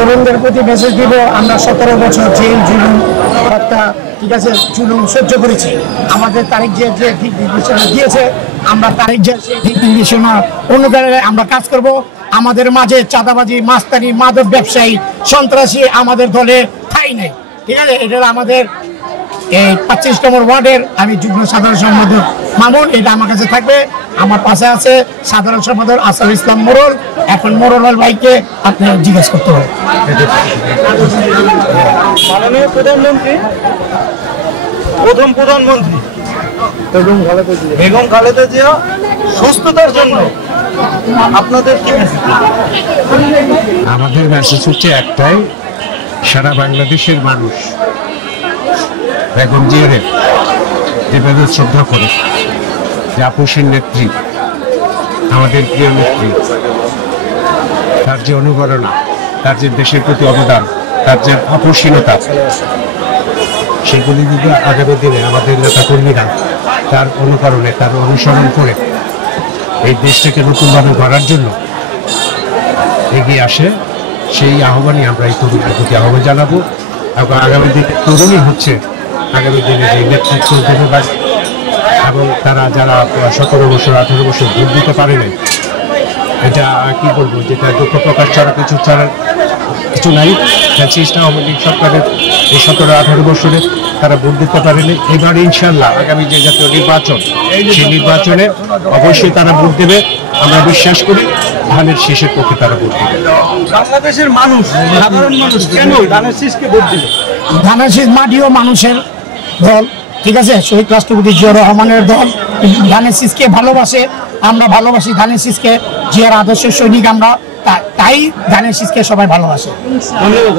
তরুণদের প্রতি মেসেজ দিব, আমরা 17 বছর জেল জুলুম হত্যা, ঠিক আছে, জুলুম সহ্য করেছি। আমাদের তারিখ যে দিক নির্দেশনা দিয়েছে, আমরা তারিখ যে দিক নির্দেশনা অনুসারে আমরা কাজ করব। আমাদের মাঝে চাঁদাবাজি, মাস্তানি, মাদক ব্যবসায়ী, সন্ত্রাসী আমাদের দলে ঠাঁই নেই, ঠিক আছে। এটা আমাদের এই 25 নম্বর ওয়ার্ডের আমি যুগ্ম সাধারণ সম্পাদক মামুন, এটা আমার কাছে থাকবে। আমার পাশে আছে সাধারণ সম্পাদক আসাদুল ইসলাম মোরল। এখন মোরল ভাইকে আপনি জিজ্ঞেস করতে হবে। মাননীয় প্রধানমন্ত্রী, প্রথম প্রধানমন্ত্রী বেগম খালেদা জিয়া সুস্থতার জন্য আপনাদের কি মেসেজ? আমাদের মেসেজ হচ্ছে একটাই, সারা বাংলাদেশের মানুষ বেগম জিয়ার যেভাবে শ্রদ্ধা করে, যে আপোষের নেত্রী, আমাদের প্রিয় নেত্রী, তার যে অনুকরণা, তার যে দেশের প্রতি অবদান, তার যে আপোষহীনতা, সেগুলি যদি আগামী দিনে আমাদের নেতাকর্মীরা তার অনুকরণে, তার অনুসরণ করে এই দেশটাকে নতুনভাবে গড়ার জন্য এগিয়ে আসে, সেই আহ্বানই আমরা এই তরুণদের প্রতি আহ্বান জানাবো। এবং আগামী দিনে তরুণই হচ্ছে আগামী দিনে যে নেতৃত্ব দেবে, এবং তারা যারা 17 বছর 18 বছর ভোট দিতে পারে নাই, এটা কি বলবো, যেটা দুঃখ প্রকাশ ছাড়া কিছু নাই। চেষ্টা আওয়ামী লীগ সরকারের এই 17-18 বছরে তারা ভোট দিতে পারেনি। এবার ইনশাল্লাহ আগামী যে জাতীয় নির্বাচন, সেই নির্বাচনে অবশ্যই তারা ভোট দেবে। আমরা বিশ্বাস করি ধানের শীষের পক্ষে তারা ভোট দেবে। বাংলাদেশের মানুষ, সাধারণ মানুষ কেন ধানের শীষকে ভোট দিবে? ধানের শীষ মাটিও মানুষের দল, ঠিক আছে, শহীদ রাষ্ট্রপতি জিয়া রহমানের দল। ধানের শীষকে ভালোবাসে, আমরা ভালোবাসি ধানের শীষকে, জিয়ার আদর্শ সৈনিক আমরা, তাই ধানের শীষকে সবাই ভালোবাসে। ধন্যবাদ।